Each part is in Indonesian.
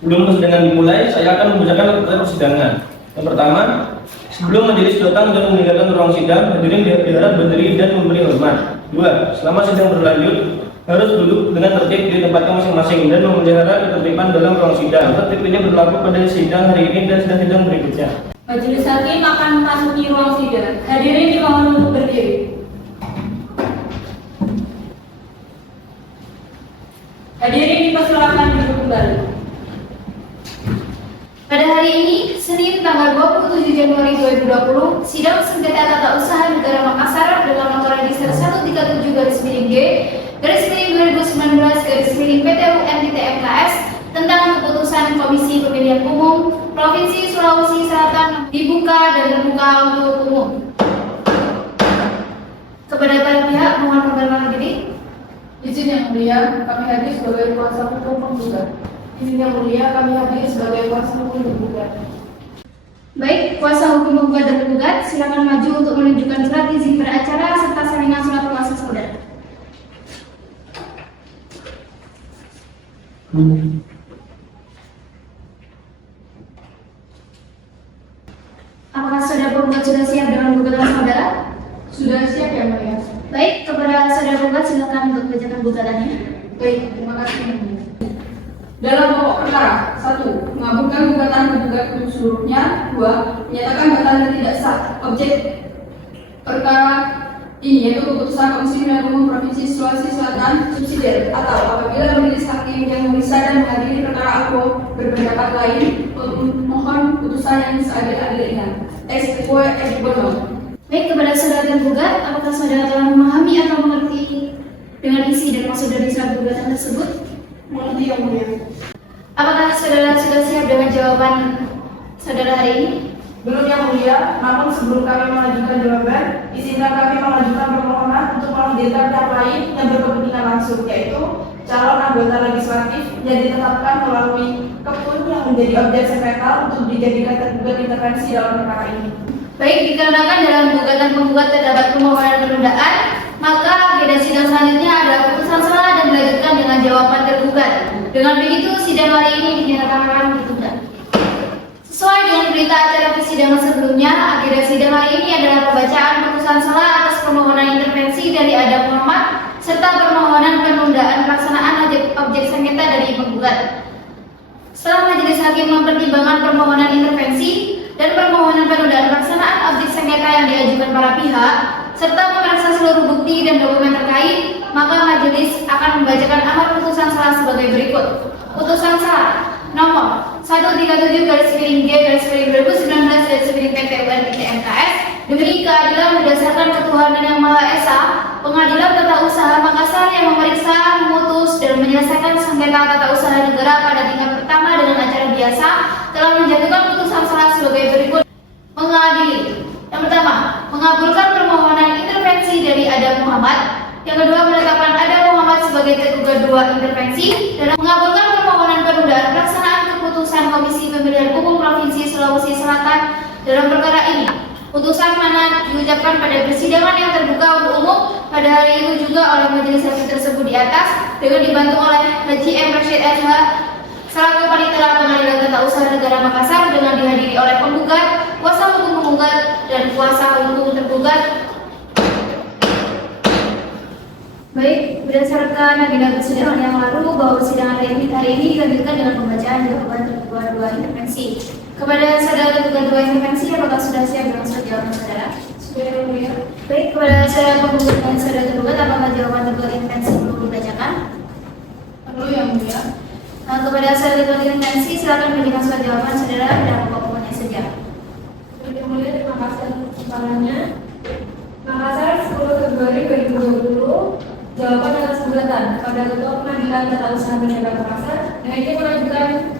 Sebelum persidangan dimulai, saya akan membacakan peraturan persidangan. Yang pertama, sebelum majelis datang dan meninggalkan ruang sidang, hadirin diharap berdiri dan memberi hormat. 2. Selama sidang berlanjut, harus duduk dengan tertib di tempatnya masing-masing dan memelihara ketertiban dalam ruang sidang. Tertib ini berlaku pada sidang hari ini dan sidang berikutnya. Majelis hakim akan memasuki ruang sidang. Hadirin dimohon untuk berdiri. Hadirin dipersilakan duduk kembali. Pada hari ini, Senin tanggal 27 Januari 2020, sidang sengketa tata usaha negara Makassar dengan nomor register 137/G/2019/PT-UN-MKS tentang keputusan Komisi Pemilihan Umum Provinsi Sulawesi Selatan dibuka dan terbuka untuk umum. Kepada para pihak, mohon memperkenalkan diri. Izin yang mulia, kami hadir sebagai kuasa hukum penggugat. Izin yang mulia, kami hadir sebagai kuasa hukum penggugat. Baik, kuasa hukum penggugat dan penggugat, silakan maju untuk menunjukkan surat izin beracara serta salinan surat kuasa saudara. Apakah saudara penggugat sudah siap dengan gugatan saudara? Sudah siap yang mulia? Baik, kepada saudara penggugat silakan untuk membacakan gugatannya. Baik, terima kasih yang mulia. Dalam pokok perkara, 1. Mengabulkan gugatan tergugat untuk seluruhnya. 2. Menyatakan batal dan tidak sah objek perkara ini, yaitu keputusan Komisi Pemilihan Umum Provinsi Sulawesi Selatan subsidiar, atau apabila majelis hakim yang memeriksa dan mengadili perkara aku berpendapat lain, mohon putusan yang seadil-adilnya. Ex equo et bono. Baik, kepada saudara tergugat, apakah saudara telah memahami atau mengerti dengan isi dan maksud dari surat gugatan tersebut? Mengerti yang mulia? Apakah saudara sudah siap dengan jawaban saudara hari ini? Belum yang mulia, namun sebelum kami mengajukan jawaban, izinkan kami mengajukan permohonan untuk menghadirkan pihak lain yang berkepentingan langsung, yaitu calon anggota legislatif yang ditetapkan melalui KEPUN yang menjadi objek sengketa untuk dijadikan tergugat intervensi dalam perkara ini. Baik, dikarenakan dalam gugatan penggugat terdapat permohonan penundaan, maka agenda sidang selanjutnya adalah putusan salah dan dilanjutkan dengan jawaban tergugat. Dengan begitu, sidang hari ini dinyatakan ditunda. Sesuai dengan berita acara persidangan sebelumnya, agenda sidang hari ini adalah pembacaan putusan salah atas permohonan intervensi dari Adam Muhammad serta permohonan penundaan pelaksanaan objek sengketa dari penggugat. Setelah majelis hakim mempertimbangkan permohonan intervensi dan permohonan penundaan pelaksanaan objek sengketa yang diajukan para pihak serta memeriksa seluruh bukti dan dokumen terkait, maka majelis akan membacakan amar putusan salah sebagai berikut. Putusan salah nomor 137/G/2019/PT-UN-MKS demi keadilan berdasarkan ketuhanan yang Maha Esa, Pengadilan Tata Usaha Makassar yang memeriksa, memutus, dan menyelesaikan sengketa tata usaha negara pada tingkat pertama dengan acara biasa telah menjatuhkan putusan salah sebagai berikut. Mengadili. Yang pertama, mengabulkan permohonan intervensi dari Adam Muhammad. Yang kedua, menetapkan Adam Muhammad sebagai tergugat 2 intervensi dan mengabulkan permohonan penundaan pelaksanaan keputusan Komisi Pemilihan Umum Provinsi Sulawesi Selatan dalam perkara ini. Putusan mana diucapkan pada persidangan yang terbuka untuk umum pada hari itu juga oleh majelis hakim tersebut di atas dengan dibantu oleh Haji M. Rashid SH selaku Panitera Pengadilan Tata Usaha Negara Makassar dengan dihadiri oleh penggugat, kuasa hukum penggugat, dan kuasa hukum tergugat. Baik, berdasarkan agenda persidangan yang lalu bahwa persidangan hari ini dilanjutkan dengan pembacaan jawaban terduga 2 intervensi. Kepada saudara terduga 2 intervensi, apakah sudah siap dengan surat jawaban saudara? Sudah yang mulia? Baik, kepada saudara penggugat dan saudara tergugat, apakah jawaban terduga intervensi perlu dibacakan? Perlu yang mulia? Kepada saudara terduga intervensi, silakan memberikan surat jawaban saudara dalam pokok-pokoknya saja. Yang mulia, terima kasih atas kesempatannya. Makassar 10 Februari 2020. Jawaban atas gugatan pada Ketua Pengadilan Tata Usaha Negara Makassar dengan ini mengajukan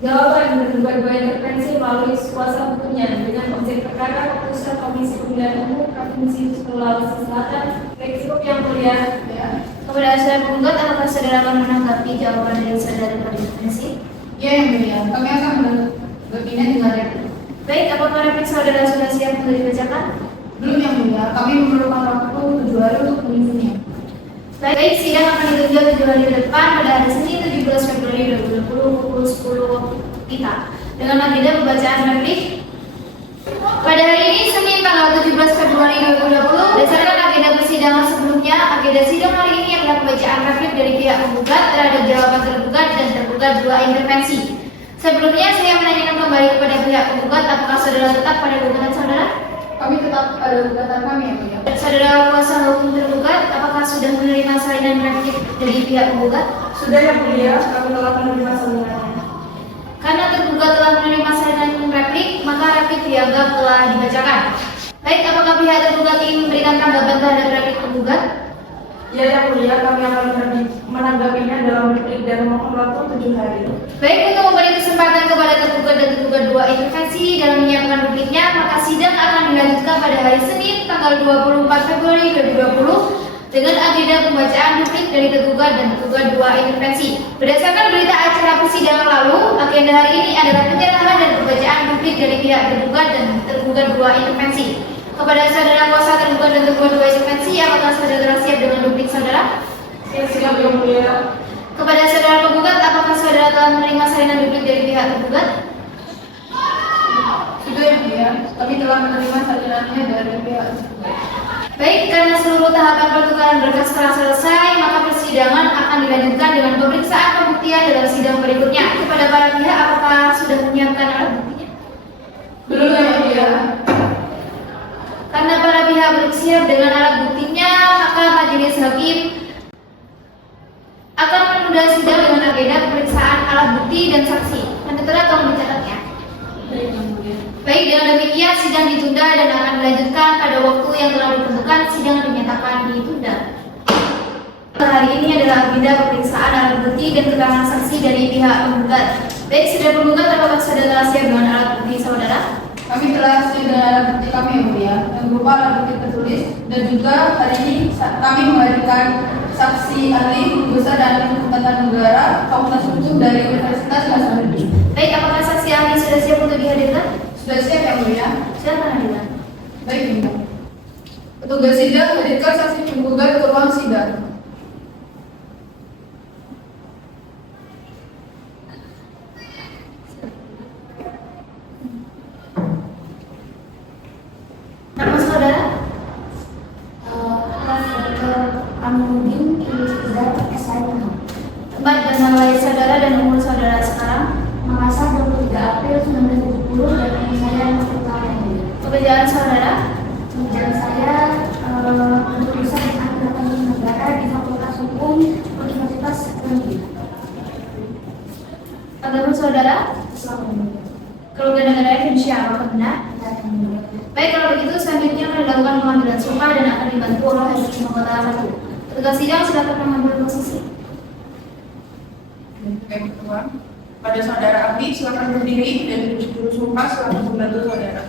jawaban terduga 2 intervensi melalui kuasa hukumnya dengan objek perkara keputusan Komisi Pemilihan Umum Provinsi Sulawesi Selatan. Cukup yang mulia. Ya. Kepada saudara penggugat, apakah saudara akan menanggapi jawaban dari saudara terduga intervensi? Ya yang mulia, kami akan menanggapinya dengan replik. Baik, apakah replik saudara sudah siap untuk dibacakan? Belum yang mulia, kami memerlukan waktu 7 hari untuk menyusunnya. Baik, sidang akan ditunda 7 hari ke depan pada hari Senin 17 Februari 2020 pukul pukul 10 kita. Dengan agenda pembacaan replik pada hari ini Senin tanggal 17 Februari 2020 berdasarkan agenda persidangan sebelumnya, agenda sidang hari ini adalah pembacaan replik dari pihak penggugat terhadap jawaban tergugat dan tergugat 2 intervensi. Sebelumnya saya menanyakan kembali kepada pihak penggugat, apakah saudara tetap pada gugatan saudara? Kami tetap pada gugatan kami yang mulia. Saudara kuasa hukum tergugat, apakah sudah menerima salinan replik dari pihak penggugat? Sudah yang mulia, kami telah menerima salinannya. Karena tergugat telah menerima salinan replik, maka replik dianggap telah dibacakan. Baik, apakah pihak tergugat ingin memberikan tanggapan terhadap replik penggugat? Ya yang mulia, kami akan menanggapinya dalam replik dan mohon waktu 7 hari. Baik, untuk memberi kesempatan kepada tergugat dan tergugat 2 intervensi dalam menyiapkan repliknya, maka sidang akan dilanjutkan pada hari Senin tanggal 24 Februari 2020 dengan agenda pembacaan replik dari tergugat dan tergugat 2 intervensi. Berdasarkan berita acara persidangan lalu, agenda hari ini adalah penyerahan dan pembacaan replik dari pihak tergugat dan tergugat 2 intervensi. Kepada saudara kuasa tergugat dan tergugat 2 intervensi, apakah saudara siap dengan replik saudara? Siap yang mulia. Kepada saudara penggugat, apakah saudara telah menerima salinan replik dari pihak tergugat? Sudah yang mulia, kami telah menerima salinannya dari pihak tergugat. Baik, karena seluruh tahapan pertukaran berkas telah selesai, maka persidangan akan dilanjutkan dengan pemeriksaan pembuktian dalam sidang berikutnya. Kepada para pihak, apakah sudah menyiapkan alat buktinya? Belum yang mulia. Karena para pihak belum siap dengan alat buktinya, maka majelis hakim akan menunda sidang dengan agenda pemeriksaan alat bukti dan saksi. Penuntut tolong mencatatnya. Baik, dengan demikian sidang ditunda dan akan dilanjutkan pada waktu yang telah ditentukan. Sidang dinyatakan ditunda. Hari ini adalah agenda pemeriksaan alat bukti dan keterangan saksi dari pihak penggugat. Baik, saudara penggugat, apakah saudara siap dengan alat bukti saudara? Kami telah siap dengan alat bukti kami yang mulia, yang berupa alat bukti tertulis, dan juga hari ini kami menghadirkan saksi ahli besar dan ahli tata negara Fakultas Hukum dari Universitas Hasanuddin. Baik, apakah saksi ahli sudah siap untuk dihadirkan? Sudah siap yang mulia. Silakan hadirkan. Baik, Ibu. Petugas sidang hadirkan saksi penggugat ke ruang sidang. Nama saudara? Aminuddin Ilizar S.I.M. Tempat dan nama lahir saudara dan umur saudara sekarang? Makassar 23 April 1970 dan umur saya 40 tahun. Pekerjaan saudara? Pekerjaan saya berurusan dengan anggaran negara di Fakultas Hukum Universitas Hasanuddin. Agama saudara? Islam. Keluarga negara Indonesia, apakah benar? Baik, kalau begitu selanjutnya akan dilakukan pemanggilan sumpah dan akan dibantu oleh hakim anggota 1. Petugas sidang silakan mengambil posisi. Baik, Tuan. Pada saudara Abdi, silakan berdiri dan juru sumpah silakan membantu saudara.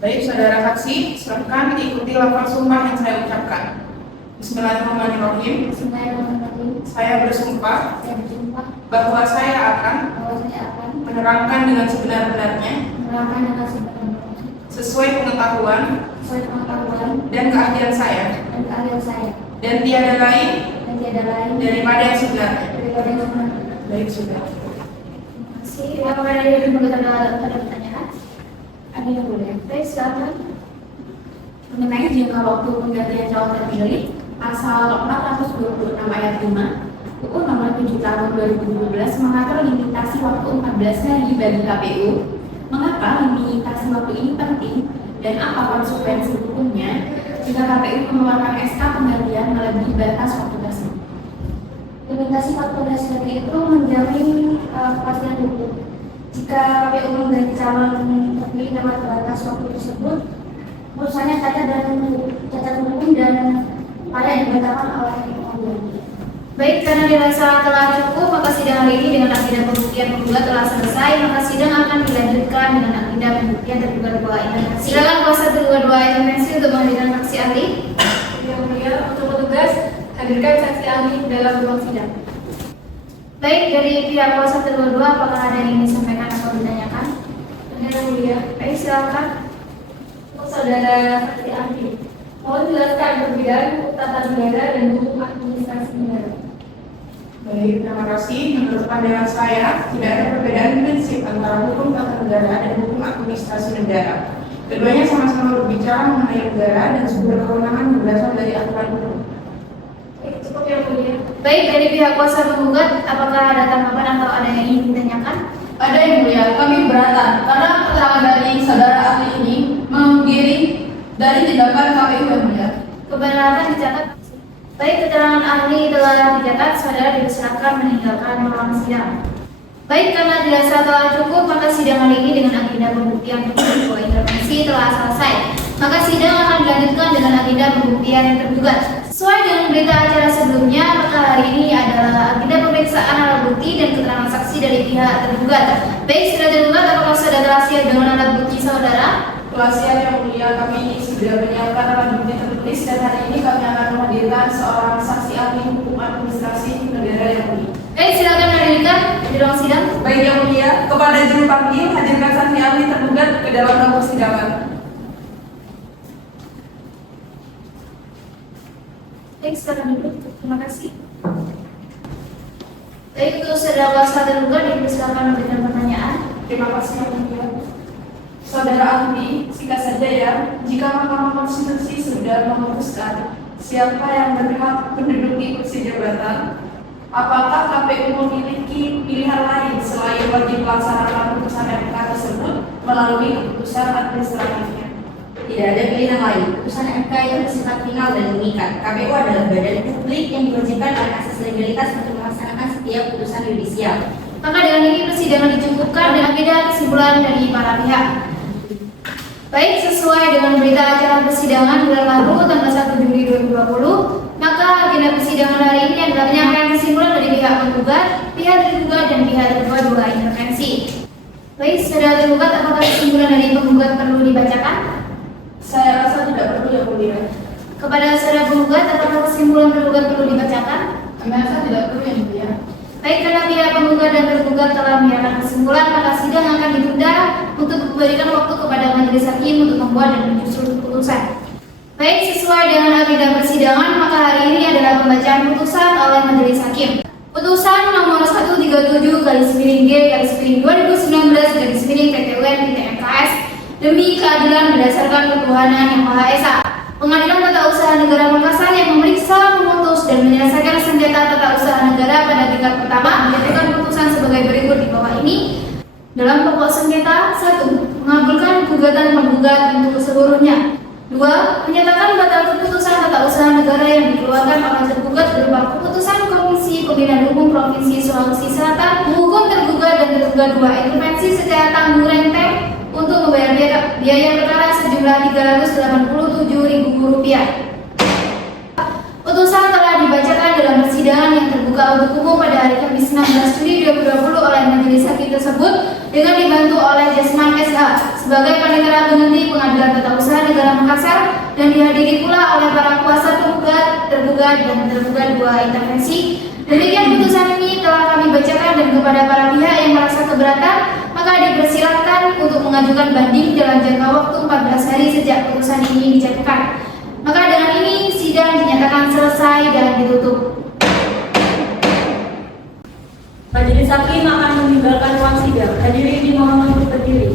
Baik, saudara saksi, silakan ikuti lafaz sumpah yang saya ucapkan. Bismillahirrahmanirrahim. Bismillahirrahmanirrahim. Saya bersumpah Saya bersumpah bahwa saya akan bahwa saya akan menerangkan dengan sebenar-benarnya menerangkan dengan sebenarnya sesuai pengetahuan sesuai pengetahuan dan keahlian saya, dan keahlian saya, dan tiada lain dan tiada lain daripada yang sebenarnya. daripada yang sebenarnya. Baik, sudah. Terima kasih. Apakah ada yang ada pertanyaan? Ada yang boleh. Baik, silakan. Mengenai jangka waktu penggantian calon terpilih, pasal 426 ayat 5 UU nomor 7 tahun 2012 mengatur limitasi waktu 14 hari bagi KPU. Mengapa limitasi waktu ini penting dan apa konsekuensi hukumnya jika KPU mengeluarkan SK penggantian melebihi batas waktu tersebut? Limitasi 14 hari itu menjamin kepastian hukum. Jika KPU mengganti calon terpilih lewat batas waktu tersebut, urusannya cacat hukum dan layak dibatalkan oleh pengadilan. Baik, karena dirasa telah cukup, maka sidang hari ini dengan agenda pembuktian penggugat telah selesai, maka sidang akan dilanjutkan dengan agenda pembuktian tergugat 2 intervensi. Silakan kuasa tergugat 2 intervensi untuk menghadirkan saksi ahli. Yang mulia, untuk petugas hadirkan saksi ahli dalam ruang sidang. Baik, dari pihak kuasa tergugat 2, apakah ada yang ingin disampaikan atau ditanyakan? Yang mulia, Baik, silakan. saudara saksi ahli, mohon jelaskan perbedaan hukum tata negara dan hukum administrasi negara. Baik, terima kasih. Menurut pandangan saya, tidak ada perbedaan prinsip antara hukum tata negara dan hukum administrasi negara. Keduanya sama-sama berbicara mengenai negara dan sumber kewenangan berdasar dari aturan hukum. Cukup yang mulia. Baik, dari pihak kuasa penggugat, apakah ada tanggapan atau ada yang ingin ditanyakan? Ada yang mulia, kami keberatan karena keterangan dari saudara ahli ini menggiring dari tindakan KPU yang mulia. Kebenaran dicatat. Baik, keterangan ahli telah dicatat, saudara dipersilakan meninggalkan ruang sidang. Baik, karena dirasa telah cukup, maka sidang hari ini dengan agenda pembuktian bahwa intervensi telah selesai. Maka sidang akan dilanjutkan dengan agenda pembuktian yang tergugat. Sesuai dengan berita acara sebelumnya, maka hari ini adalah agenda pemeriksaan alat bukti dan keterangan saksi dari pihak tergugat. Baik, saudara tergugat, apakah saudara telah siap dengan alat bukti saudara? Telah siap yang mulia, kami sudah menyiapkan alat bukti tertulis dan hari ini kami akan menghadirkan seorang saksi ahli hukum administrasi negara yang mulia. Baik, silakan hadirkan di ruang sidang. Baik yang mulia, kepada juru panggil hadirkan saksi ahli tergugat ke dalam ruang persidangan. Baik, silakan duduk. Terima kasih. Baik, untuk saudara kuasa tergugat dipersilakan memberikan pertanyaan. Terima kasih yang mulia. Saudara ahli, singkat saja ya, jika Mahkamah Konstitusi sudah memutuskan siapa yang berhak menduduki kursi jabatan, apakah KPU memiliki pilihan lain selain wajib melaksanakan putusan MK tersebut melalui keputusan administratifnya? Tidak ada pilihan lain. Putusan MK itu bersifat final dan mengikat. KPU adalah badan publik yang diwajibkan oleh asas legalitas untuk melaksanakan setiap putusan yudisial. Maka dengan ini persidangan dicukupkan dan agenda kesimpulan dari para pihak. Baik, sesuai dengan berita acara persidangan bulan lalu tanggal 1 Juli 2020, maka agenda persidangan hari ini adalah penyampaian kesimpulan dari pihak penggugat, pihak tergugat, dan pihak tergugat dua intervensi. Baik, saudara tergugat, apakah kesimpulan dari penggugat perlu dibacakan? Saya rasa tidak perlu yang mulia. Kepada saudara penggugat, apakah kesimpulan tergugat perlu dibacakan? Kami rasa tidak perlu yang mulia. Baik, karena pihak penggugat dan tergugat telah menyatakan kesimpulan, maka sidang akan ditunda untuk memberikan waktu kepada majelis hakim untuk membuat dan menyusun keputusan. Baik, sesuai dengan agenda persidangan, maka hari ini adalah pembacaan putusan oleh majelis hakim. Putusan nomor 137/G/2019/PTUN-MKS demi keadilan berdasarkan ketuhanan yang Maha Esa. Pengadilan Tata Usaha Negara Makassar yang memeriksa, memutus, dan menyelesaikan sengketa tata usaha negara pada tingkat pertama menyatakan putusan sebagai berikut di bawah ini. Dalam pokok sengketa, 1. Mengabulkan gugatan penggugat untuk keseluruhnya. 2. Menyatakan batal keputusan tata usaha negara yang dikeluarkan oleh tergugat berupa keputusan Komisi Pemilihan Umum Provinsi Sulawesi Selatan menghukum tergugat dan tergugat dua intervensi secara tanggung renteng untuk membayar biaya perkara sejumlah Rp387.000. Putusan telah dibacakan dalam persidangan yang terbuka untuk umum pada hari Kamis 16 Juli 2020 oleh majelis hakim tersebut dengan dibantu oleh Jasman SH sebagai pendengar penghenti Pengadilan Tata Usaha Negara Makassar dan dihadiri pula oleh para kuasa penggugat, tergugat, dan tergugat dua intervensi. Demikian putusan ini telah kami bacakan dan kepada para pihak yang merasa keberatan maka dipersilakan untuk mengajukan banding dalam jangka waktu 14 hari sejak putusan ini dijatuhkan. Maka dengan ini sidang dinyatakan selesai dan ditutup. Majelis hakim akan meninggalkan ruang sidang. Hadirin dimohon untuk berdiri.